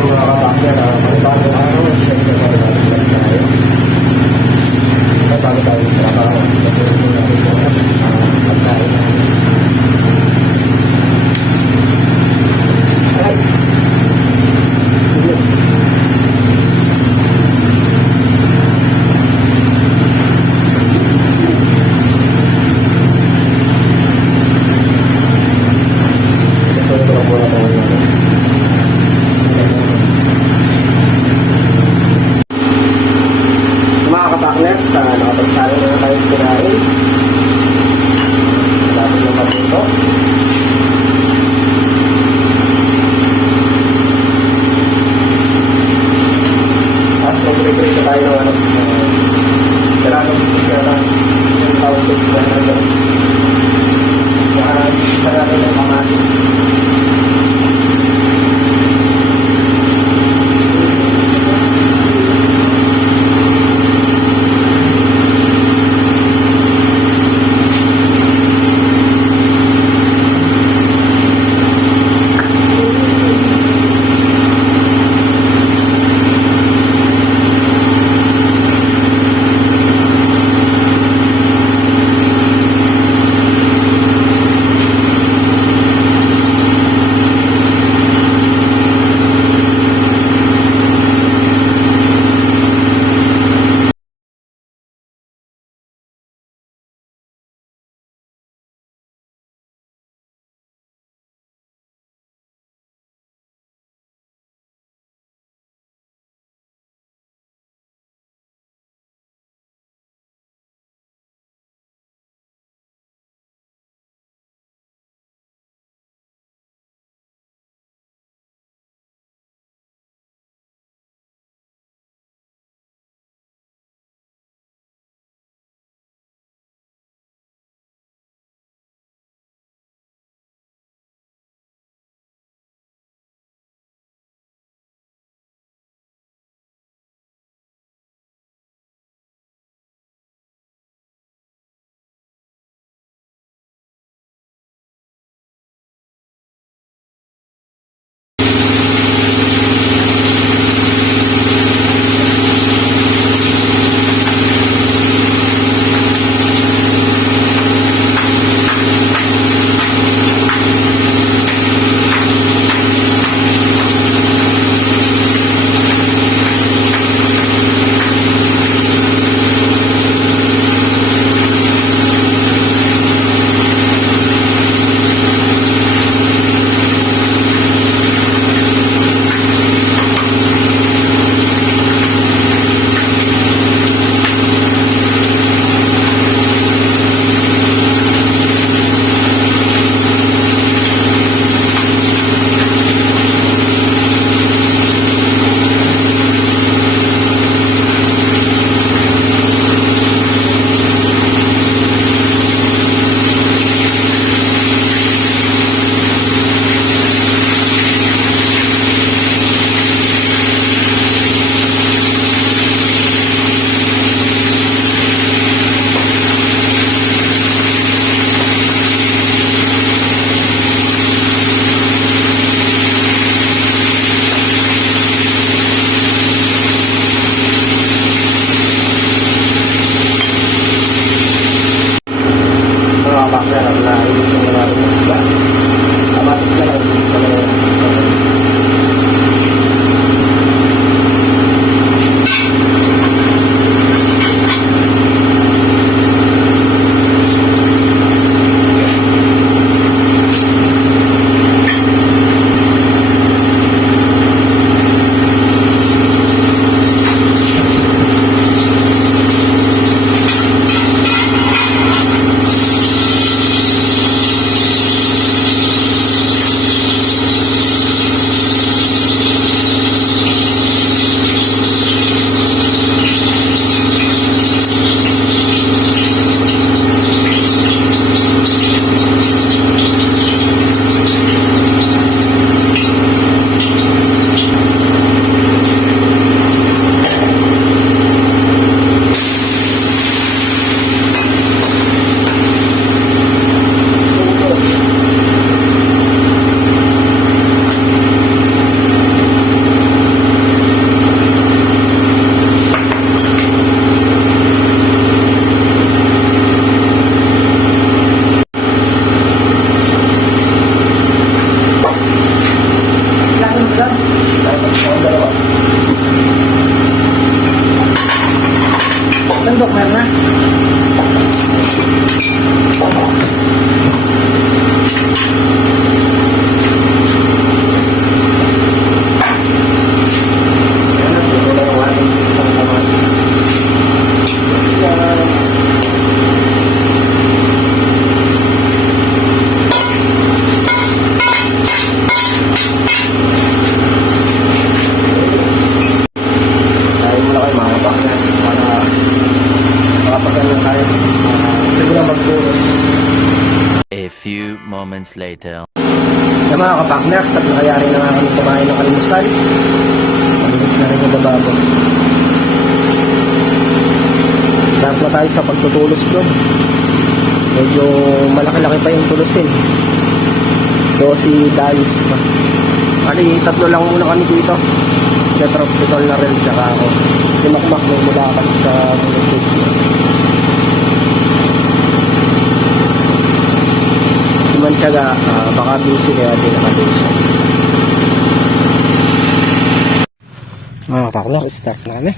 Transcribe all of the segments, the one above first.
mga kapakya na panibagong araw, siyempre panibagong tayo. Bago tayo trabaho, kasi ito natin po pagkain. Alright. Sige. Sige, ko lang po na po ngayon. Mga kapakners, nakapagsalo na tayo sa kinain. Malapit na pagpunto. Tapos mag-recruit na tayo ng Gerardo ng tawag sa sila na doon. Isa natin ng kamatis. moments later. Yung mga kapakners, at nakayari na nga kami kumain ng almusal. Malinis na rin yung lababo. Start na tayo sa pagtutulos doon. Medyo malaki-laki pa yung tulusin. So si Darius pa. Kali, tatlo lang muna kami dito. Si Petrops, si Tolnarel, tsaka ako. Si Makmak may mulakan sa Mulutid. Si Manchaga, baka busy kaya di nakatuloy siya. Mga kapakners, start namin.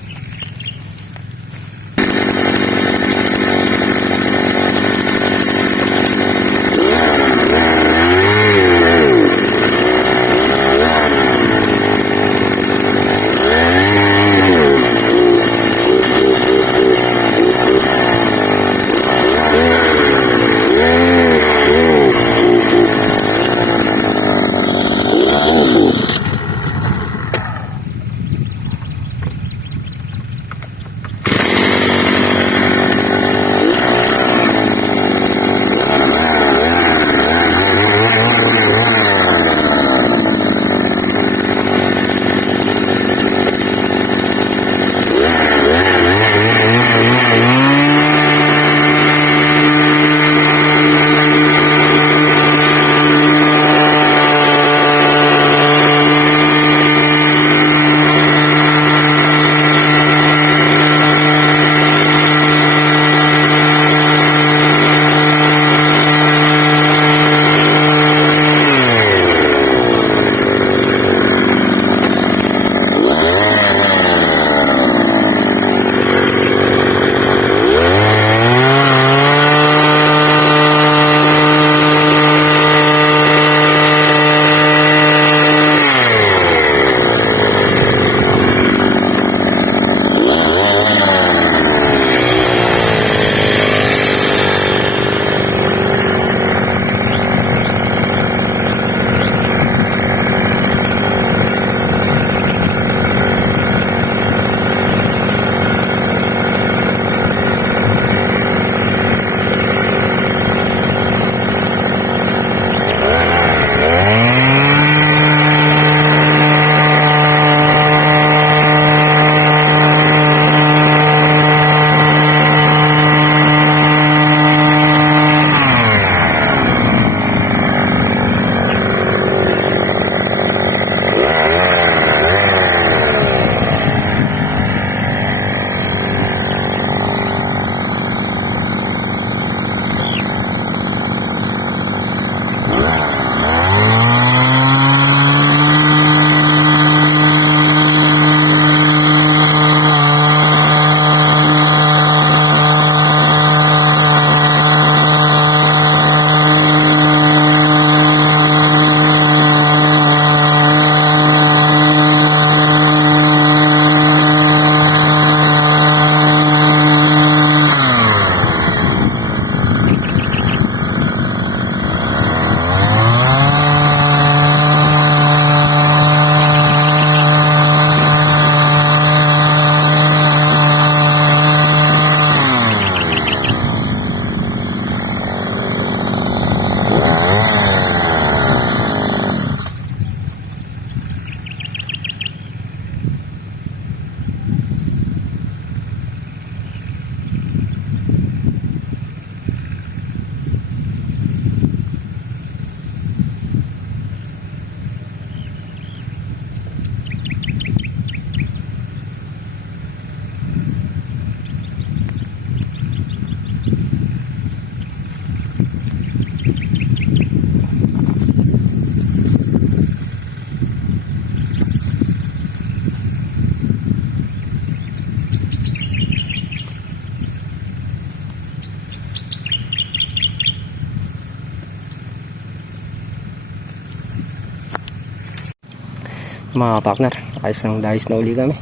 Mga partner, ayos ng dahis na uli kami.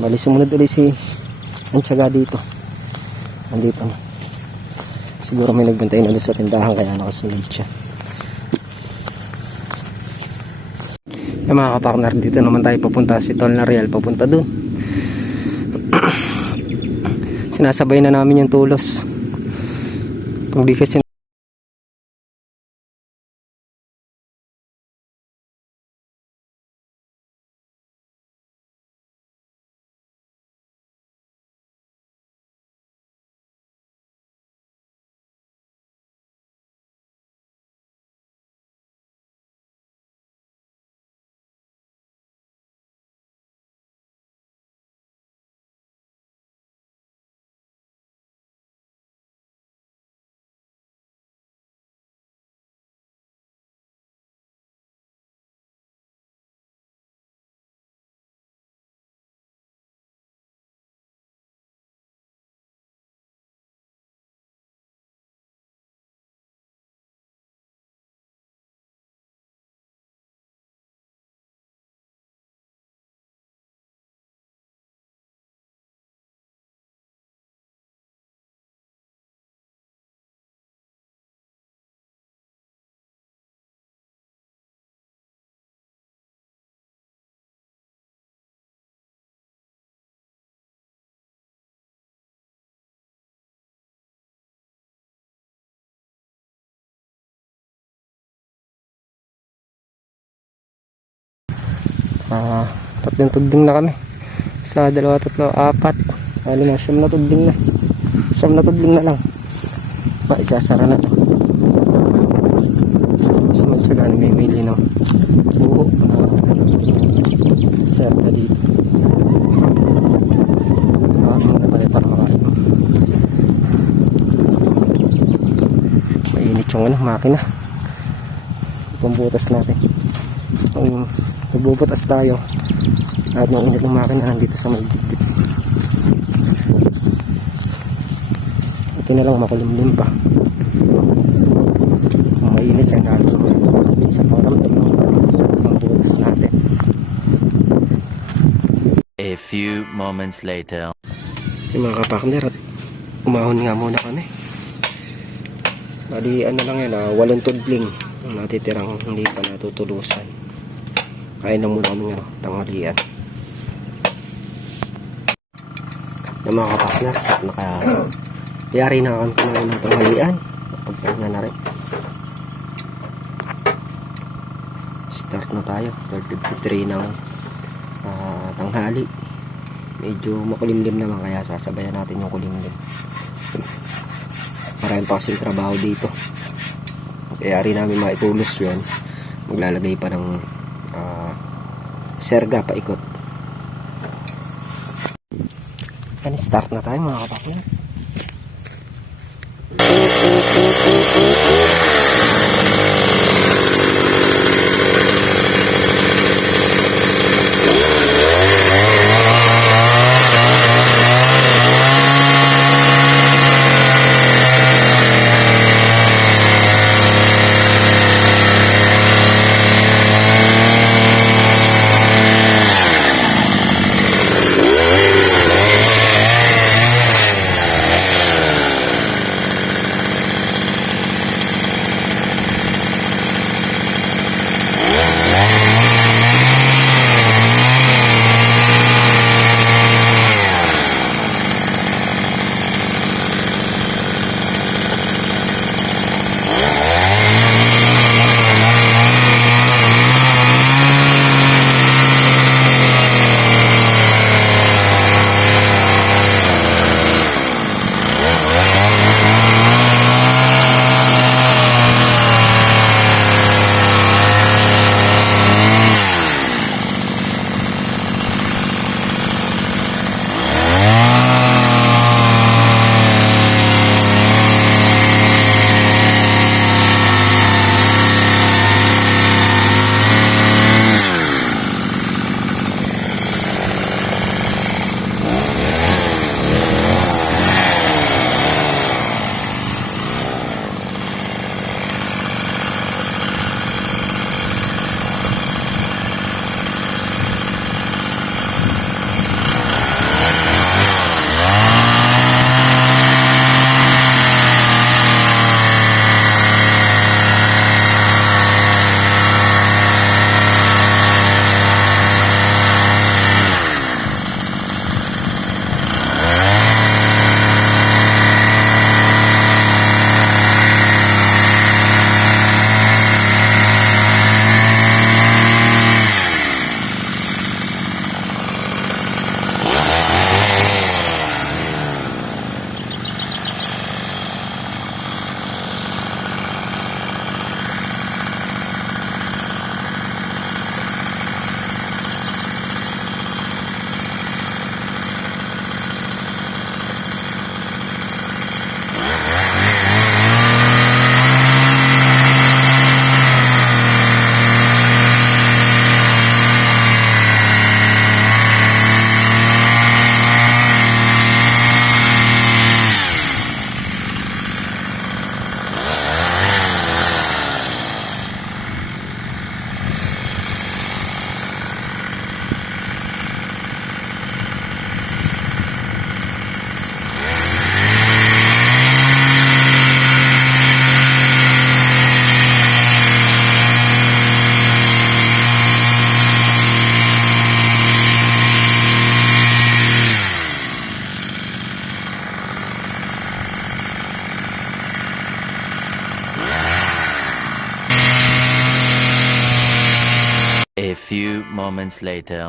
Bali sumunod ulit si Manchaga dito. Nandito na. Siguro may nagbantay na doon sa tindahan kaya nakasunod siya. Mga kapartner, dito naman tayo papunta. Si Tolnarel papunta doon. Sinasabay na namin yung tulos. Pag di kasi Tatlong tudling na kami. Sa 2, 3, 4. Ano na, 9 na tudling na. 9 na tudling na lang. Isasara na to. Sa Matyaga na may mili ng buho. Sarap na dito. Parang na pala para makain. Mainit yung makina. Pambutas natin. Kung nagbubutas tayo at yung init ng makina nandito sa may dibdib. Ito na lang makulimlim pa. Kung mainit yan natin sa paramdam ng pambutas natin. A few moments later. Yung mga kapakner, at umahon nga muna kami. Bali ano lang yan, 8 tudling ang natitirang hindi pa natutulusan. Kain na muna kami tanghalian. Yung mga kapakners, at yari na kami ng tanghalian. Pagpahinga na rin. Start na tayo, 12:53 ng tanghali. Medyo makulimlim naman, kaya sasabayan natin yung kulimlim. Maraming pa kasing trabaho dito. Kaya rin namin maitulos yun. Maglalagay pa ng serga paikot. Yan, start na tayo mga kapaklas. A few moments later.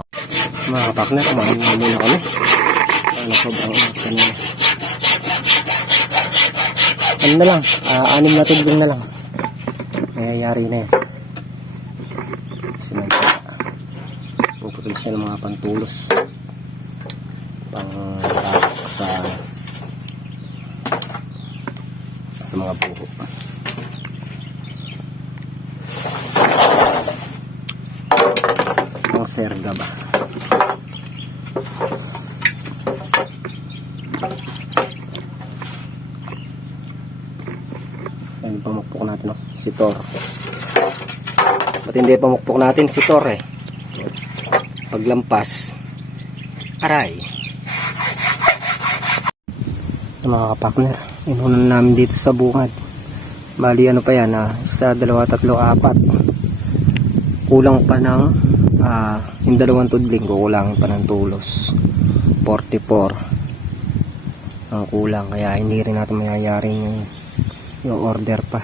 Mga kapakner, kumain na muna kami. Ano sobrang init kanina. Ano na lang, 6 na tudling na lang. Mayayari na yan. Kasi may puputol siya ng mga pantulos. Pang sa mga buho. Ang serga ba? Ayun, pamukpok natin, no? Si Thor. Ba't hindi pamukpok natin si Thor eh? Paglampas, aray. Mga kapakner, inunan namin dito sa bungad. Bali ano pa yan, 1, 2, 3, 4. Kulang pa ng yung 2 tudling, kukulang pa ng tulos. 44 ang kulang, kaya hindi rin natin mayayari yung order pa.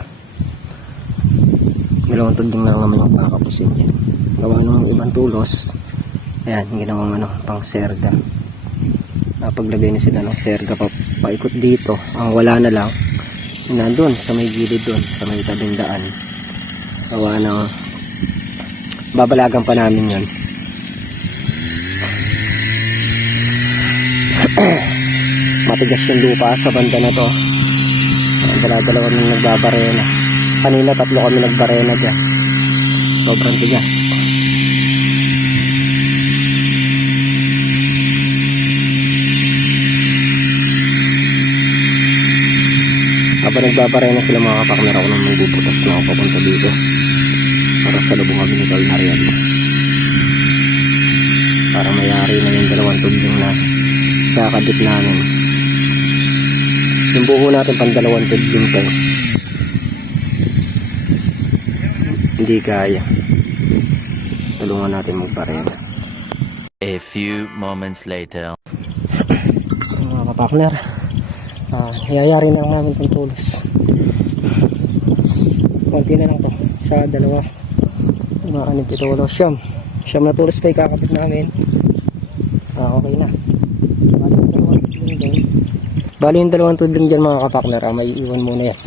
2 tudling na lang naman yung kakapusin dyan. Gawa ng ibang tulos, ayan, ginawang pang serga. Napaglagay na sila ng serga paikot dito. Ang wala na lang nandun sa may gilid dun, sa may tabing daan. Gawa ng babalagan pa namin yon. Matigas yung lupa sa banda na to. Dala-dalawa kami nagbabarena. Kanina 3 kami nagbarena dyan. Sobrang tigas. Habang nagbabarena sila mga kapakner, ako nang magbubutas na ako papunta dito para sa lubong kami ni Kalnarian, para mayari na yung 2 tudling na kakabit namin. Yung buho natin pang 2 tudling pa hindi kaya. Tulungan natin magbarena. A few moments later. Mga kapakner, hayayari na lang namin itong tulos. Konti na lang to sa 2, 6, 7, 8, 9 na tulos pa ikakabit namin. Okay na. Bali yung 2 tudling dyan mga kapakner, may iwan muna yan.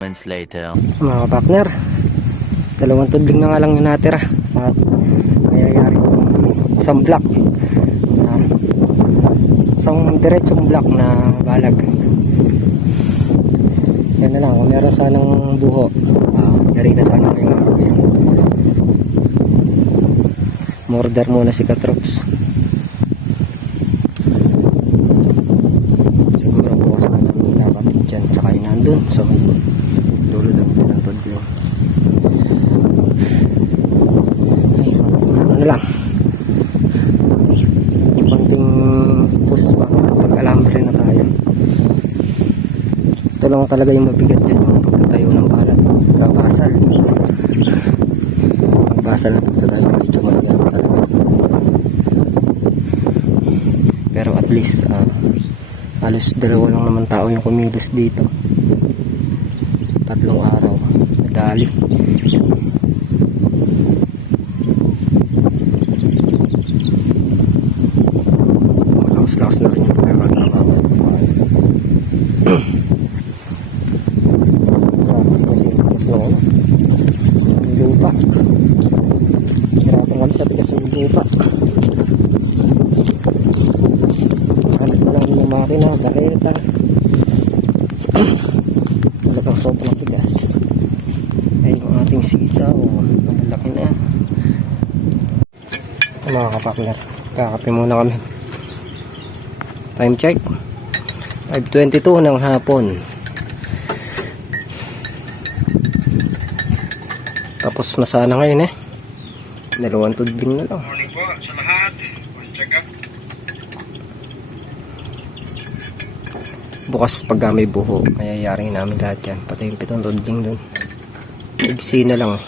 Moments later. Mga partner, 2 tudling na nga lang yung natira. Mayayari isang block, isang diretsong block na balag. Yan na lang, kung meron sanang buho, yari na sana yung araw yan. Murder muna si Katrops. Siguro bukas na lang dapat dyan, tsaka yun nandun, so dulo lang ng tudling. Ay, ano lang, konting push pa, mag-alambre na tayo. Ito lang talaga yung mabigat dyan, yung pagtatayo ng balat, pagkabasal. Ang basal na pagtatayo, medyo mahirap talaga. Pero at least halos 2 lang naman tao yung kumilos dito. 3 araw, dali. Malakas-lakas na rin yung pagkakatrabaho. Grabe kasi yung lupa. sitaw. Malaki na. Mga kapakner, kakape muna kami. Time check 5:22 ng hapon. Tapos na sana ngayon eh. Dalawang tudbing na lang. Morning po sa lahat. Check up. Bukas pag may buho, mayayaring namin lahat yan. Pati yung 7 tudbing dun. Igsi na lang.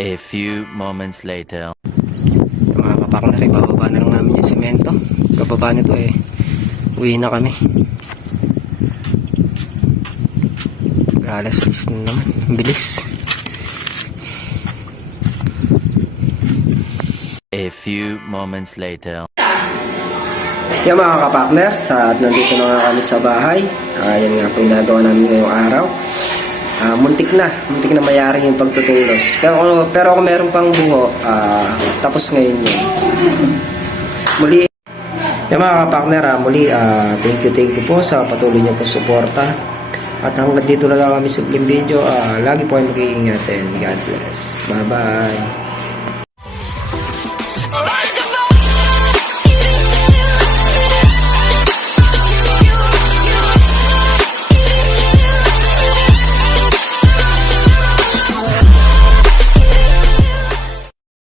A few moments later. Yung mga kapakner, ibababa na lang namin yung semento. Kababa nito eh, uwi na kami. Alas 6 na naman. Ang bilis. A few moments later. Yung mga kapakners, at nandito na nga kami sa bahay. Yan nga po yung nagawa namin ngayong araw. Muntik na mayari yung pagtutulos. Pero kung meron pang buho, tapos ngayon yun. Muli, yung mga kapakner, muli, thank you po sa patuloy niyo po suporta. At hanggang dito na lang kami sa video. Lagi po kayo mag-iingat and God bless. Bye bye.